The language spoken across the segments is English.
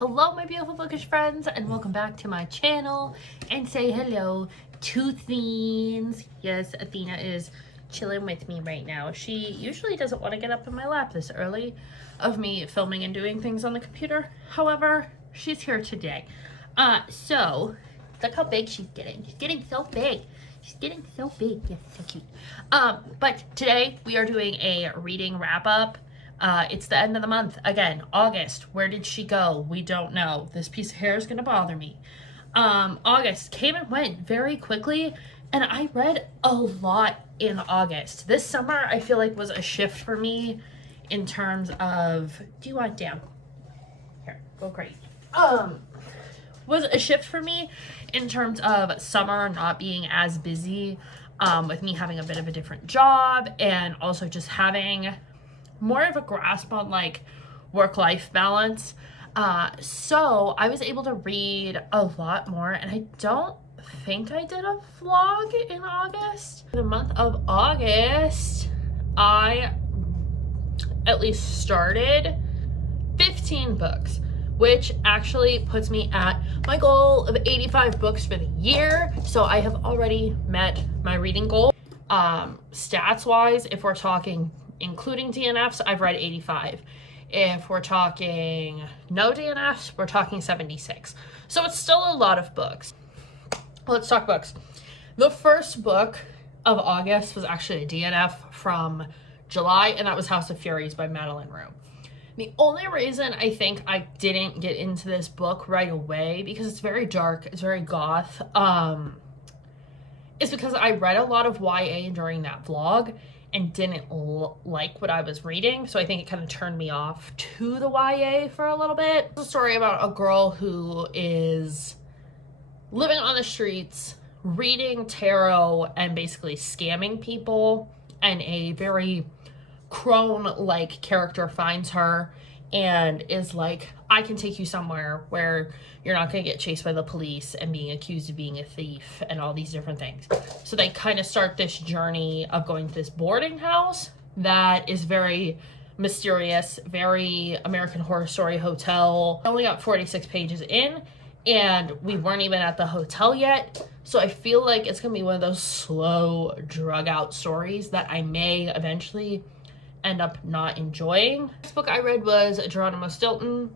Hello my beautiful bookish friends, and welcome back to my channel, and say hello to Athena. Yes, Athena is chilling with me right now. She usually doesn't want to get up in my lap this early of me filming and doing things on the computer. However, she's here today. So look how big she's getting. She's getting so big. She's getting so big. Yes, so cute. But today we are doing a reading wrap up. It's the end of the month. Again, August. Where did she go? We don't know. This piece of hair is going to bother me. August came and went very quickly, and I read a lot in August. This summer, I feel like, was a shift for me in terms of... Do you want down? Here, go crazy. Was a shift for me in terms of summer not being as busy, with me having a bit of a different job, and also just having more of a grasp on like work-life balance. So I was able to read a lot more, and I don't think I did a vlog in August. The month of August, I at least started 15 books, which actually puts me at my goal of 85 books for the year. So I have already met my reading goal. Stats wise, if we're talking including DNFs, I've read 85. If we're talking no DNFs, we're talking 76. So it's still a lot of books. Let's talk books. The first book of August was actually a DNF from July, and that was House of Furies by Madeline Rue. The only reason I think I didn't get into this book right away, because it's very dark, it's very goth, is because I read a lot of YA during that vlog and didn't like what I was reading, so I think it kind of turned me off to the YA for a little bit. It's a story about a girl who is living on the streets, reading tarot, and basically scamming people, and a very crone-like character finds her and is like, I can take you somewhere where you're not going to get chased by the police and being accused of being a thief and all these different things. So they kind of start this journey of going to this boarding house that is very mysterious, very American Horror Story hotel. I only got 46 pages in, and we weren't even at the hotel yet. So I feel like it's going to be one of those slow, drug-out stories that I may eventually end up not enjoying. The next book I read was Geronimo Stilton.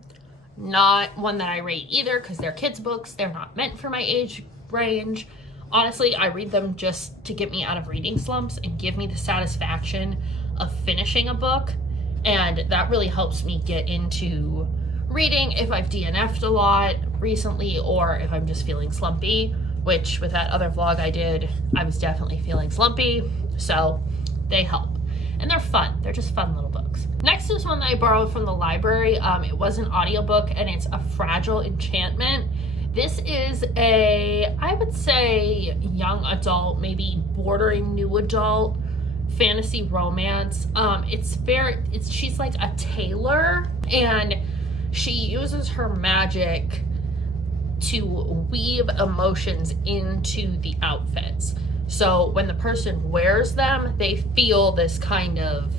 Not one that I rate either, because they're kids books. They're not meant for my age range. Honestly, I read them just to get me out of reading slumps and give me the satisfaction of finishing a book, and that really helps me get into reading if I've DNF'd a lot recently, or if I'm just feeling slumpy, which with that other vlog I did, I was definitely feeling slumpy, so they help. And they're fun. They're just fun little books. Next is one that I borrowed from the library. It was an audiobook, and it's A Fragile Enchantment. This is a, I would say, young adult, maybe bordering new adult fantasy romance. She's like a tailor, and she uses her magic to weave emotions into the outfits. So when the person wears them, they feel this kind of,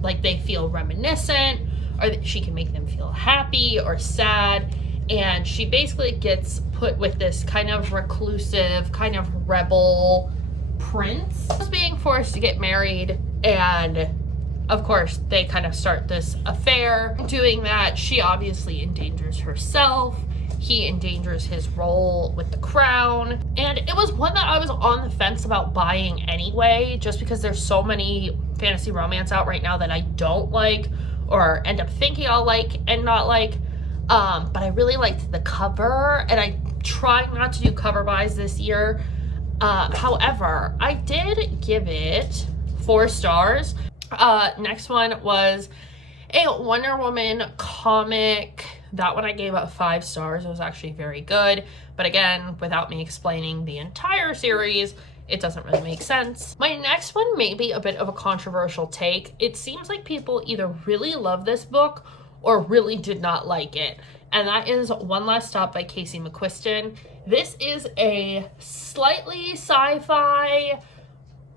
like they feel reminiscent, or that she can make them feel happy or sad. And she basically gets put with this kind of reclusive, kind of rebel prince who's being forced to get married. And of course, they kind of start this affair. Doing that, she obviously endangers herself. He endangers his role with the crown. And it was one that I was on the fence about buying anyway, just because there's so many fantasy romance out right now that I don't like, or end up thinking I'll like and not like. But I really liked the cover, and I tried not to do cover buys this year. However, I did give it 4 stars. Next one was a Wonder Woman comic. That one I gave up 5 stars. It was actually very good. But again, without me explaining the entire series, it doesn't really make sense. My next one may be a bit of a controversial take. It seems like people either really love this book or really did not like it. And that is One Last Stop by Casey McQuiston. This is a slightly sci-fi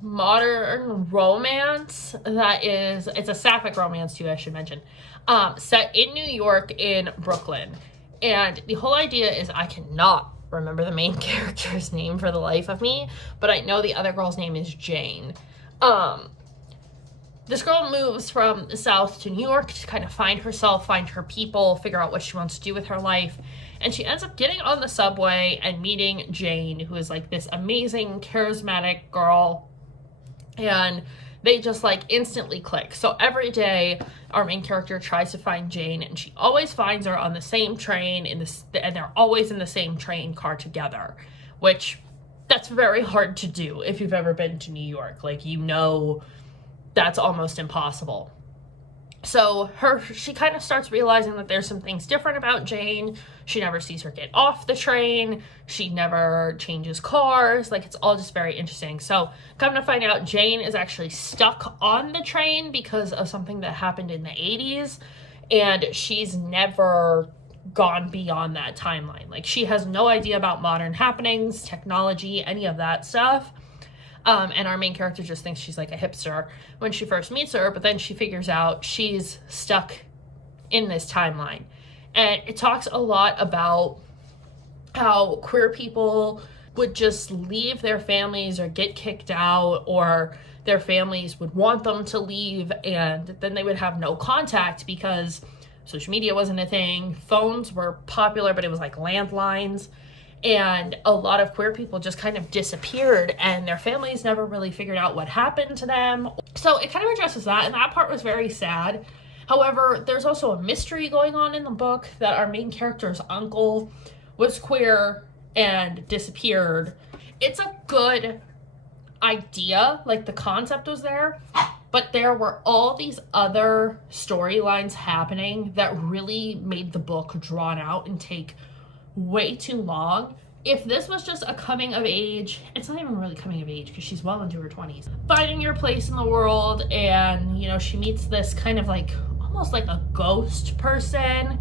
modern romance that is, it's a sapphic romance too, I should mention, set in New York in Brooklyn. And the whole idea is, I cannot remember the main character's name for the life of me, but I know the other girl's name is Jane. This girl moves from the South to New York to kind of find herself, find her people, figure out what she wants to do with her life. And she ends up getting on the subway and meeting Jane, who is like this amazing, charismatic girl. And they just like instantly click. So every day our main character tries to find Jane, and she always finds her on the same train and they're always in the same train car together, which that's very hard to do if you've ever been to New York. Like, you know, that's almost impossible. So she kind of starts realizing that there's some things different about Jane. She never sees her get off the train. She never changes cars. Like, it's all just very interesting. So come to find out, Jane is actually stuck on the train because of something that happened in the 80s. And she's never gone beyond that timeline. Like, she has no idea about modern happenings, technology, any of that stuff. And our main character just thinks she's like a hipster when she first meets her, but then she figures out she's stuck in this timeline. And it talks a lot about how queer people would just leave their families or get kicked out, or their families would want them to leave, and then they would have no contact because social media wasn't a thing. Phones were popular, but it was like landlines. And a lot of queer people just kind of disappeared, and their families never really figured out what happened to them. So it kind of addresses that, and that part was very sad. However, there's also a mystery going on in the book that our main character's uncle was queer and disappeared. It's a good idea, like the concept was there, but there were all these other storylines happening that really made the book drawn out and take way too long. If this was just a coming of age, it's not even really coming of age because she's well into her 20s, finding your place in the world, and you know, she meets this kind of like almost like a ghost person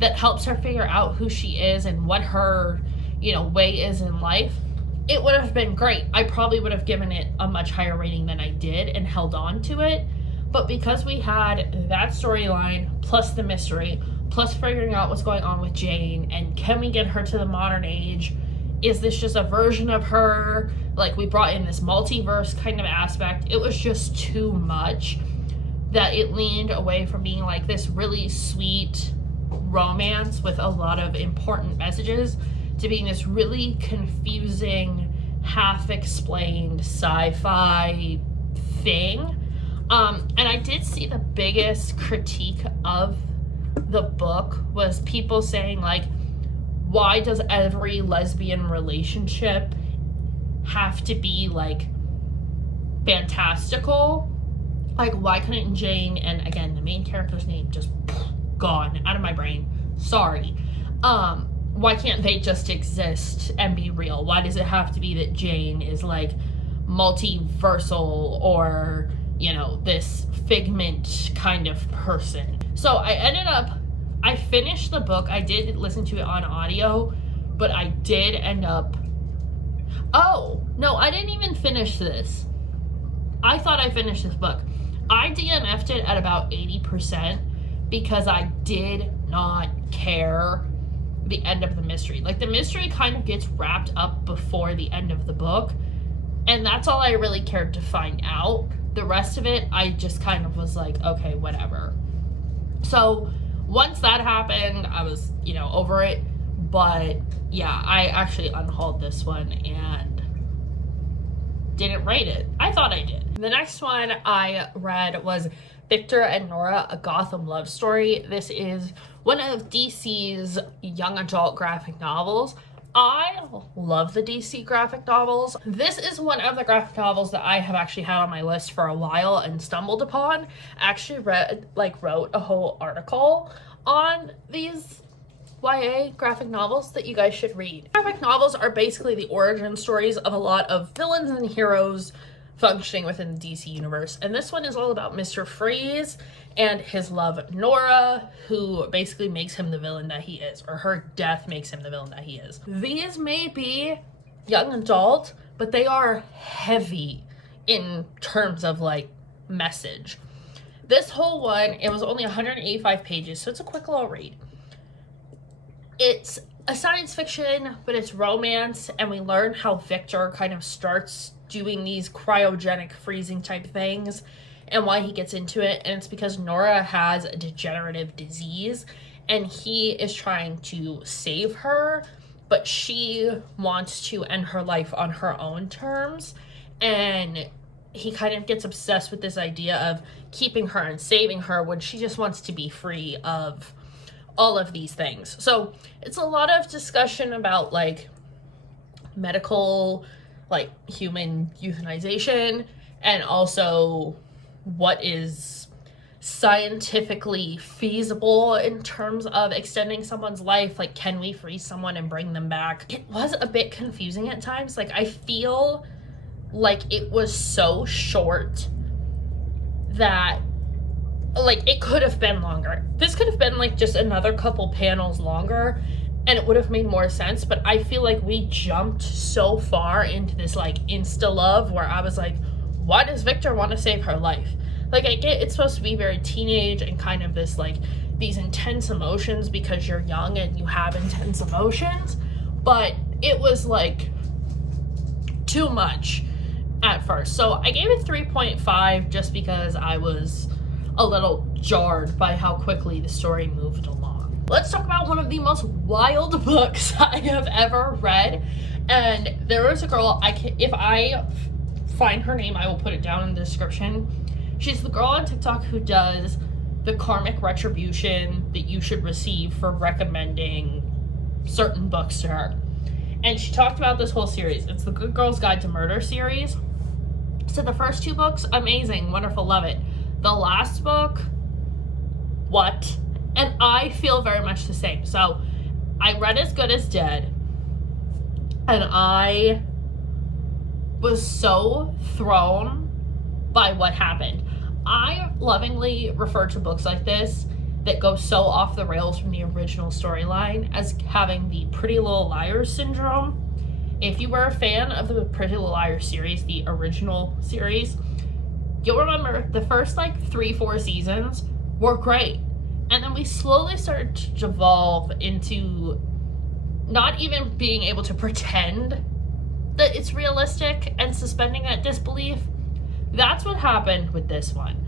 that helps her figure out who she is and what her, you know, way is in life. It would have been great. I probably would have given it a much higher rating than I did and held on to it. But because we had that storyline plus the mystery plus figuring out what's going on with Jane, and can we get her to the modern age? Is this just a version of her? Like, we brought in this multiverse kind of aspect. It was just too much that it leaned away from being like this really sweet romance with a lot of important messages to being this really confusing, half-explained sci-fi thing. And I did see the biggest critique of the book was people saying, like, why does every lesbian relationship have to be like fantastical? Like, why couldn't Jane, and again, the main character's name just gone out of my brain, sorry, why can't they just exist and be real? Why does it have to be that Jane is like multiversal or, you know, this figment kind of person? So I finished the book. I did listen to it on audio, but I did end up, oh, no, I didn't even finish this. I thought I finished this book. I DNF'd it at about 80% because I did not care the end of the mystery. Like, the mystery kind of gets wrapped up before the end of the book, and that's all I really cared to find out. The rest of it, I just kind of was like, okay, whatever. So once that happened, I was, you know, over it. But yeah, I actually unhauled this one and didn't rate it. I thought I did. The next one I read was Victor and Nora, a Gotham love story. This is one of DC's young adult graphic novels. I love the DC graphic novels. This is one of the graphic novels that I have actually had on my list for a while and stumbled upon. Actually wrote a whole article on these YA graphic novels that you guys should read. Graphic novels are basically the origin stories of a lot of villains and heroes functioning within the DC universe. And this one is all about Mr. Freeze and his love, Nora, who basically makes him the villain that he is, or her death makes him the villain that he is. These may be young adult, but they are heavy in terms of like message. This whole one, it was only 185 pages, so it's a quick little read. It's a science fiction, but it's romance, and we learn how Victor kind of starts doing these cryogenic freezing type things and why he gets into it. And it's because Nora has a degenerative disease and he is trying to save her, but she wants to end her life on her own terms. And he kind of gets obsessed with this idea of keeping her and saving her when she just wants to be free of all of these things. So it's a lot of discussion about like medical, like human euthanization, and also what is scientifically feasible in terms of extending someone's life. Like, can we freeze someone and bring them back? It was a bit confusing at times. Like, I feel like it was so short that like it could have been longer. This could have been like just another couple panels longer and it would have made more sense, but I feel like we jumped so far into this like insta love where I was like, why does Victor want to save her life? Like, I get it's supposed to be very teenage and kind of this like these intense emotions because you're young and you have intense emotions, but it was like too much at first. So I gave it 3.5 just because I was a little jarred by how quickly the story moved along. Let's talk about one of the most wild books I have ever read. And there was a girl, if I find her name, I will put it down in the description. She's the girl on TikTok who does the karmic retribution that you should receive for recommending certain books to her. And she talked about this whole series. It's the Good Girl's Guide to Murder series. So the first 2 books, amazing, wonderful, love it. The last book, what? And I feel very much the same. So I read As Good as Dead, and I was so thrown by what happened. I lovingly refer to books like this that go so off the rails from the original storyline as having the Pretty Little Liars syndrome. If you were a fan of the Pretty Little Liars series, the original series, you'll remember the first like 3-4 seasons were great. And then we slowly started to devolve into not even being able to pretend that it's realistic and suspending that disbelief. That's what happened with this one.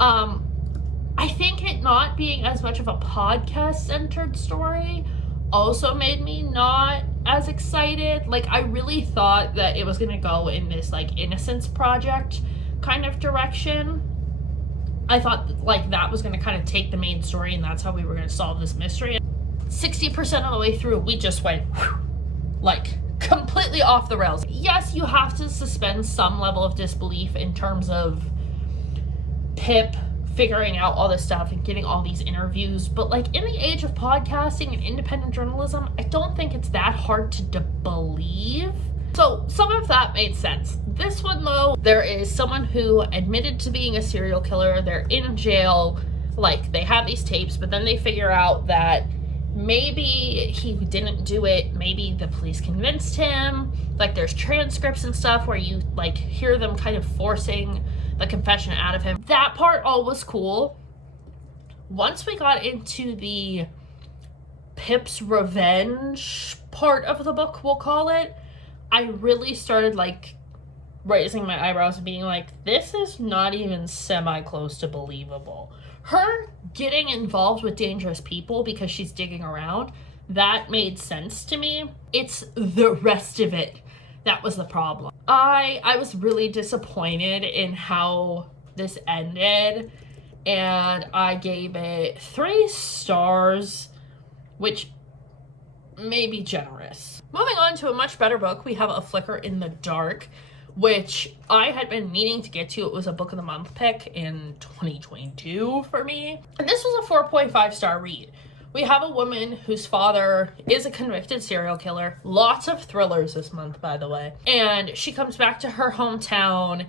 I think it not being as much of a podcast-centered story also made me not as excited. Like, I really thought that it was going to go in this, like, Innocence Project kind of direction. I thought, like, that was going to kind of take the main story and that's how we were going to solve this mystery. 60% of the way through, we just went, whew, like, completely off the rails. Yes, you have to suspend some level of disbelief in terms of Pip figuring out all this stuff and getting all these interviews, but like in the age of podcasting and independent journalism, I don't think it's that hard to believe. So some of that made sense. This one though, there is someone who admitted to being a serial killer. They're in jail, like they have these tapes, but then they figure out that maybe he didn't do it. Maybe the police convinced him. Like there's transcripts and stuff where you like hear them kind of forcing the confession out of him. That part all was cool. Once we got into the Pip's revenge part of the book, we'll call it, I really started like raising my eyebrows and being like, this is not even semi-close to believable. Her getting involved with dangerous people because she's digging around, that made sense to me. It's the rest of it that was the problem. I was really disappointed in how this ended, and I gave it 3 stars, which may be generous. Moving on to a much better book, we have A Flicker in the Dark, which I had been meaning to get to. It was a book of the month pick in 2022 for me. And this was a 4.5 star read. We have a woman whose father is a convicted serial killer. Lots of thrillers this month, by the way. And she comes back to her hometown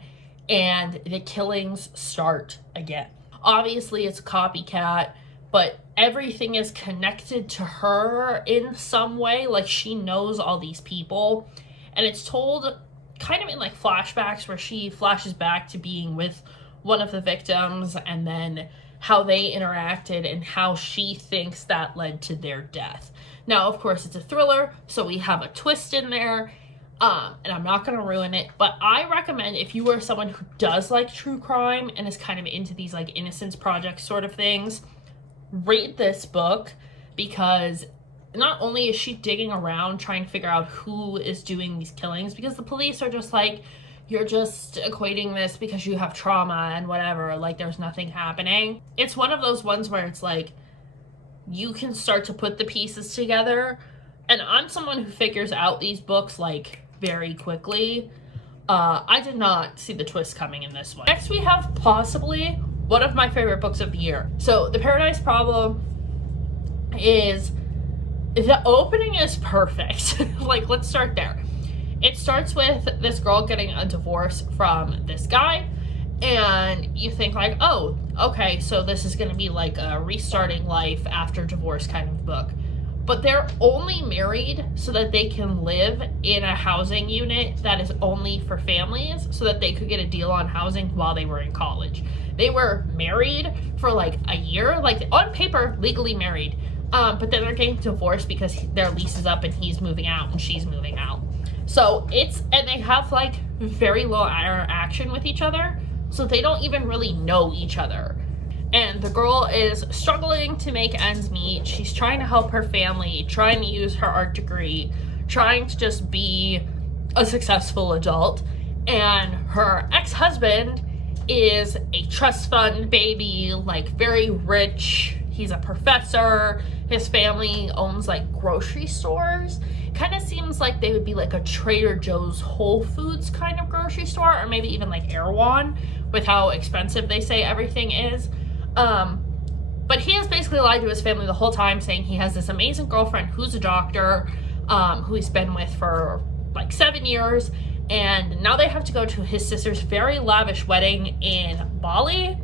and the killings start again. Obviously, it's a copycat, but everything is connected to her in some way. Like, she knows all these people. And it's told kind of in like flashbacks where she flashes back to being with one of the victims and then how they interacted and how she thinks that led to their death. Now, of course, it's a thriller, so we have a twist in there, and I'm not going to ruin it, but I recommend if you are someone who does like true crime and is kind of into these like Innocence Project sort of things, read this book, because not only is she digging around trying to figure out who is doing these killings, because the police are just like, you're just equating this because you have trauma and whatever, like there's nothing happening. It's one of those ones where it's like, you can start to put the pieces together, and I'm someone who figures out these books like very quickly. I did not see the twist coming in this one. Next we have possibly one of my favorite books of the year. So The Paradise Problem is, the opening is perfect. Like, let's start there. It starts with this girl getting a divorce from this guy, and you think like, oh, okay, so this is going to be like a restarting life after divorce kind of book. But they're only married so that they can live in a housing unit that is only for families, so that they could get a deal on housing while they were in college. They were married for like a year, like on paper, legally married. But then they're getting divorced because their lease is up and he's moving out and she's moving out. So and they have like very low interaction with each other, so they don't even really know each other. And the girl is struggling to make ends meet. She's trying to help her family, trying to use her art degree, trying to just be a successful adult. And her ex-husband is a trust fund baby, like very rich. He's a professor. His family owns like grocery stores. Kind of seems like they would be like a Trader Joe's Whole Foods kind of grocery store, or maybe even like Erewhon, with how expensive they say everything is. But he has basically lied to his family the whole time, saying he has this amazing girlfriend who's a doctor, who he's been with for like 7 years, and now they have to go to his sister's very lavish wedding in Bali,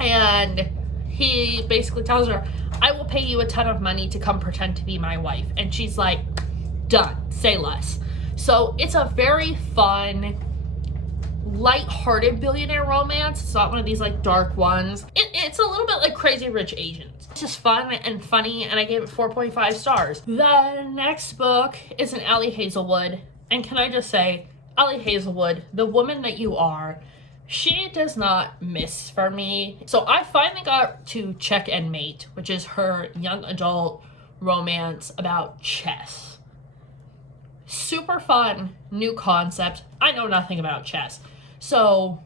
and he basically tells her, I will pay you a ton of money to come pretend to be my wife. And she's like, done, say less. So it's a very fun, light-hearted billionaire romance. It's not one of these like dark ones. It's a little bit like Crazy Rich Asians. It's just fun and funny, and I gave it 4.5 stars. The next book is an Allie Hazelwood, and can I just say, Allie Hazelwood, the woman that you are, she does not miss for me. So I finally got to Check and Mate, which is her young adult romance about chess. Super fun, new concept. I know nothing about chess. So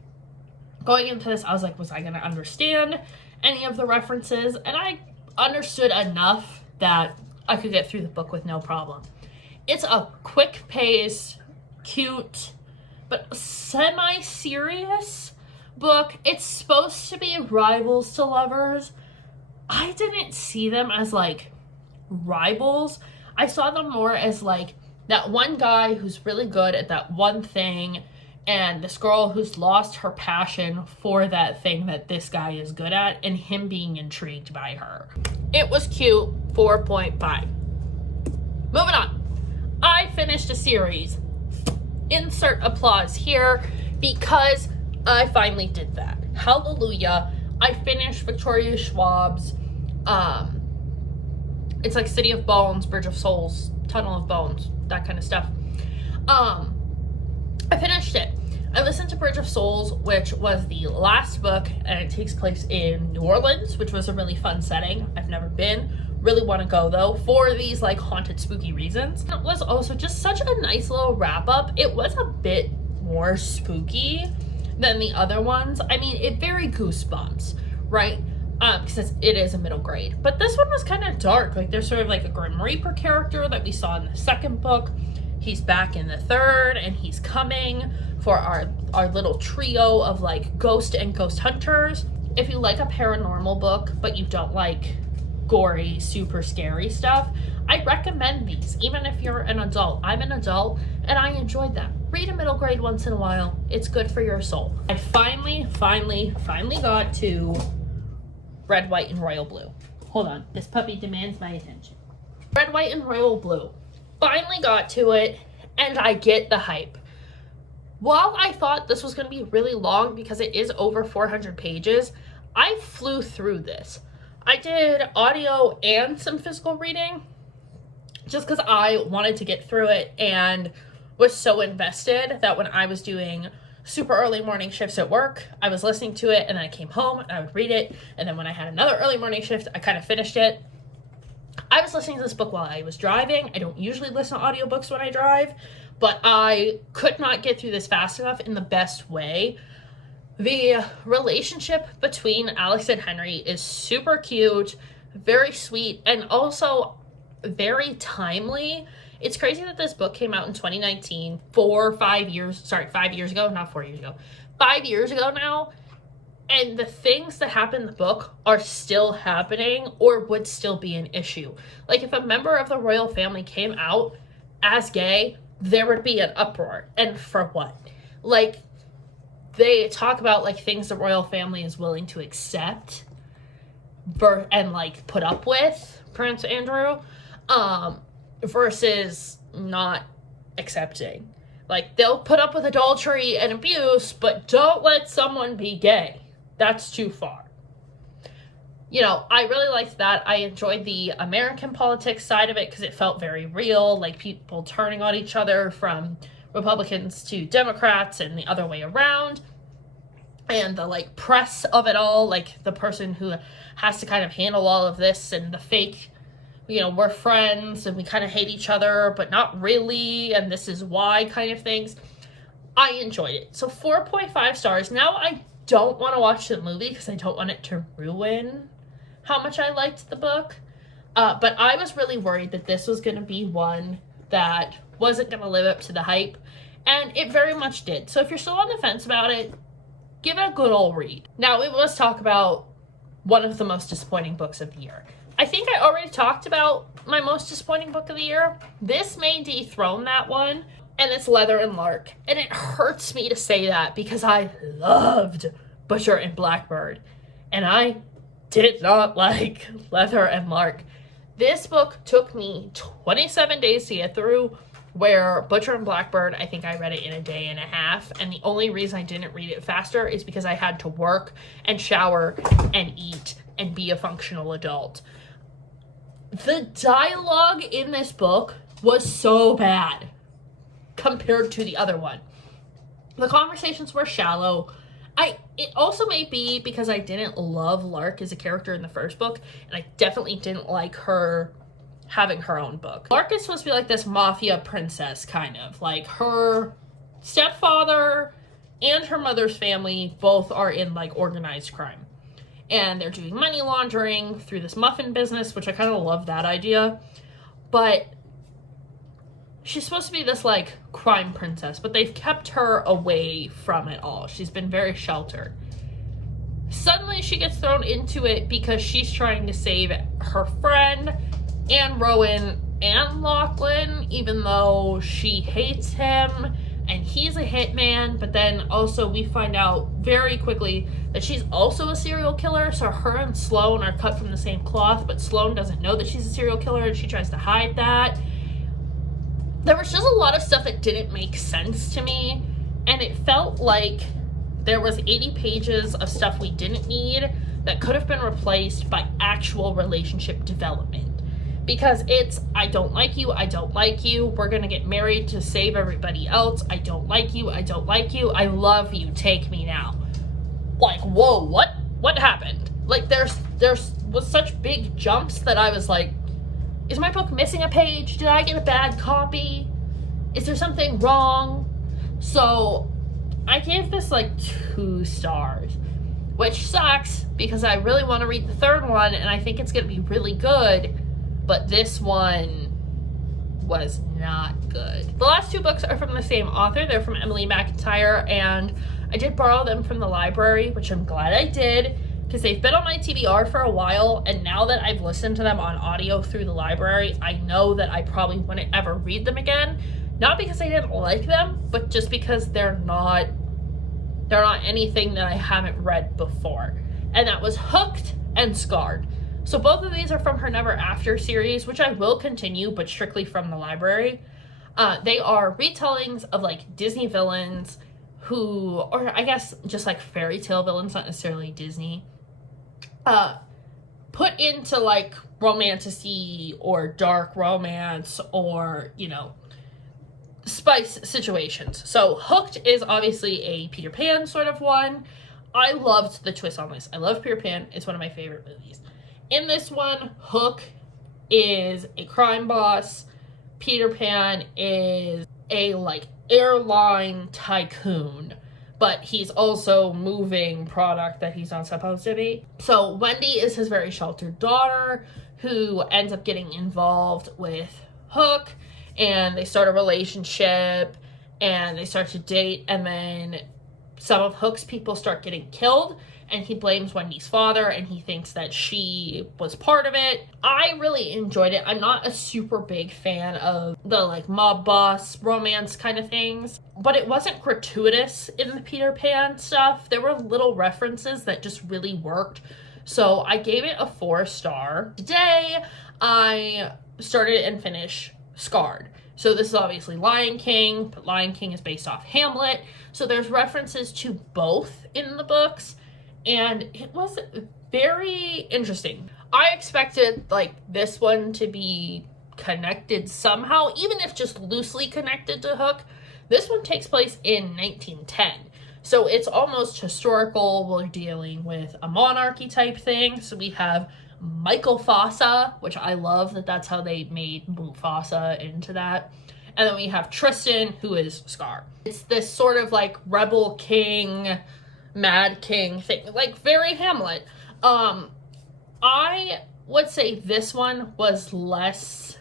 going into this, I was like, was I going to understand any of the references? And I understood enough that I could get through the book with no problem. It's a quick pace, cute, but semi-serious book. It's supposed to be rivals to lovers. I didn't see them as like rivals. I saw them more as like that one guy who's really good at that one thing, and this girl who's lost her passion for that thing that this guy is good at, and him being intrigued by her. It was cute, 4.5. Moving on. I finished a series. Insert applause here, because I finally did that. Hallelujah. I finished Victoria Schwab's, it's like City of Bones, Bridge of Souls, Tunnel of Bones, that kind of stuff. I finished it. I listened to Bridge of Souls, which was the last book, and it takes place in New Orleans, which was a really fun setting. I've never been. Really want to go though, for these like haunted, spooky reasons. It was also just such a nice little wrap up. It was a bit more spooky than the other ones. I mean, it very goosebumps, right? Because it is a middle grade. But this one was kind of dark. Like, there's sort of like a Grim Reaper character that we saw in the second book. He's back in the third, and he's coming for our little trio of like ghost and ghost hunters. If you like a paranormal book, but you don't like gory, super scary stuff, I recommend these, even if you're an adult. I'm an adult, and I enjoyed them. Read a middle grade once in a while. It's good for your soul. I finally got to Red, White, and Royal Blue. Hold on. This puppy demands my attention. Red, White, and Royal Blue. Finally got to it, and I get the hype. While I thought this was going to be really long because it is over 400 pages, I flew through this. I did audio and some physical reading just because I wanted to get through it and was so invested that when I was doing super early morning shifts at work, I was listening to it, and then I came home and I would read it, and then when I had another early morning shift, I kind of finished it. I was listening to this book while I was driving. I don't usually listen to audiobooks when I drive, but I could not get through this fast enough in the best way. The relationship between Alex and Henry is super cute, very sweet, and also very timely. It's crazy that this book came out in 2019, 5 years ago, not 4 years ago, 5 years ago now, and the things that happen in the book are still happening or would still be an issue. Like, if a member of the royal family came out as gay, there would be an uproar. And for what? Like, they talk about, like, things the royal family is willing to accept and, like, put up with, Prince Andrew, versus not accepting. Like, they'll put up with adultery and abuse, but don't let someone be gay. That's too far. You know, I really liked that. I enjoyed the American politics side of it because it felt very real, like people turning on each other from Republicans to Democrats and the other way around. And the, like, press of it all, like the person who has to kind of handle all of this and the fake, you know, we're friends and we kind of hate each other, but not really, and this is why kind of things. I enjoyed it. So 4.5 stars. Now I don't want to watch the movie because I don't want it to ruin how much I liked the book. But I was really worried that this was going to be one that wasn't going to live up to the hype, and it very much did. So if you're still on the fence about it, give it a good old read. Now, let's talk about one of the most disappointing books of the year. I think I already talked about my most disappointing book of the year. This may dethrone that one, and it's Leather and Lark. And it hurts me to say that because I loved Butcher and Blackbird, and I did not like Leather and Lark. This book took me 27 days to get through, where Butcher and Blackbird, I think I read it in a day and a half, and the only reason I didn't read it faster is because I had to work and shower and eat and be a functional adult. The dialogue in this book was so bad compared to the other one. The conversations were shallow. It also may be because I didn't love Lark as a character in the first book, and I definitely didn't like her having her own book. Lark is supposed to be like this mafia princess, kind of. Like, her stepfather and her mother's family both are in, like, organized crime. And they're doing money laundering through this muffin business, which I kind of love that idea. But she's supposed to be this, like, crime princess, but they've kept her away from it all. She's been very sheltered. Suddenly she gets thrown into it because she's trying to save her friend and Rowan and Lachlan, even though she hates him and he's a hitman. But then also we find out very quickly that she's also a serial killer, so her and Sloane are cut from the same cloth, but Sloane doesn't know that she's a serial killer and she tries to hide that. There was just a lot of stuff that didn't make sense to me, and it felt like there was 80 pages of stuff we didn't need that could have been replaced by actual relationship development. Because it's, I don't like you, we're gonna get married to save everybody else, I don't like you, I love you, take me now. Like, whoa, what happened? Like, there's was such big jumps that I was like, is my book missing a page? Did I get a bad copy? Is there something wrong? So I gave this like 2 stars, which sucks because I really want to read the third one and I think it's going to be really good, but this one was not good. The last 2 books are from the same author. They're from Emily McIntire, and I did borrow them from the library, which I'm glad I did, because they've been on my TBR for a while, and now that I've listened to them on audio through the library, I know that I probably wouldn't ever read them again. Not because I didn't like them, but just because they're not anything that I haven't read before. And that was Hooked and Scarred. So both of these are from her Never After series, which I will continue, but strictly from the library. They are retellings of like Disney villains who, or I guess just like fairy tale villains, not necessarily Disney, put into like romantasy or dark romance or, you know, spice situations. So Hooked is obviously a Peter Pan sort of one. I loved the twist on this. I love Peter Pan. It's one of my favorite movies. In this one, Hook is a crime boss. Peter Pan is a like airline tycoon, but he's also moving product that he's not supposed to be. So Wendy is his very sheltered daughter who ends up getting involved with Hook, and they start a relationship and they start to date, and then some of Hook's people start getting killed, and he blames Wendy's father, and he thinks that she was part of it. I really enjoyed it. I'm not a super big fan of the like mob boss romance kind of things, but it wasn't gratuitous in the Peter Pan stuff. There were little references that just really worked. So I gave it a 4-star. Today, I started and finished Scarred. So this is obviously Lion King, but Lion King is based off Hamlet. So there's references to both in the books, and it was very interesting. I expected like this one to be connected somehow, even if just loosely connected to Hook. This one takes place in 1910. So it's almost historical. We're dealing with a monarchy type thing. So we have Michael Fossa, which I love that that's how they made Mufasa into that. And then we have Tristan, who is Scar. It's this sort of like rebel king, mad king thing, like very Hamlet. I would say this one was less,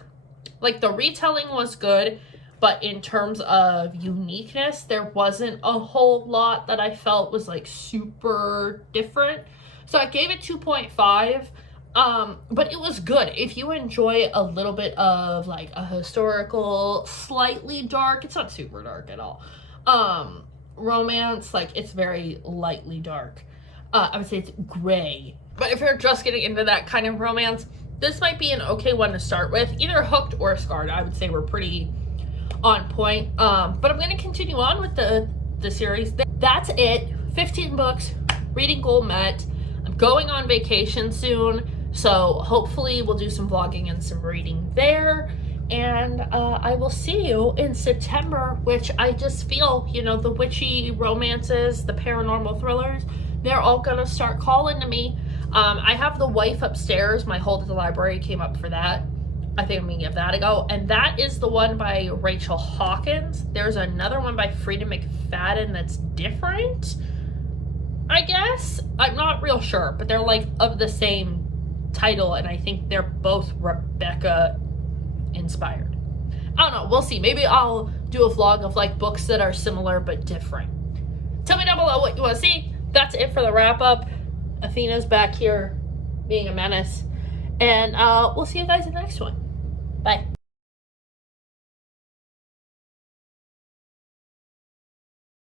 like the retelling was good, but in terms of uniqueness, there wasn't a whole lot that I felt was like super different. So I gave it 2.5. But it was good. If you enjoy a little bit of like a historical, slightly dark, it's not super dark at all, romance, like it's very lightly dark. I would say it's gray. But if you're just getting into that kind of romance, this might be an okay one to start with. Either Hooked or Scarred, I would say, were pretty on point. But I'm going to continue on with the series. That's it. 15 books, reading goal met. I'm going on vacation soon, so hopefully we'll do some vlogging and some reading there. And I will see you in September, which I just feel, you know, the witchy romances, the paranormal thrillers, they're all gonna start calling to me. I have The Wife upstairs. My hold at the library came up for that. I think I'm gonna give that a go. And that is the one by Rachel Hawkins. There's another one by Frida McFadden that's different, I guess. I'm not real sure, but they're like of the same title, and I think they're both Rebecca inspired. I don't know, we'll see. Maybe I'll do a vlog of like books that are similar but different. Tell me down below what you want to see. That's it for the wrap up. Athena's back here being a menace, and we'll see you guys in the next one. Bye.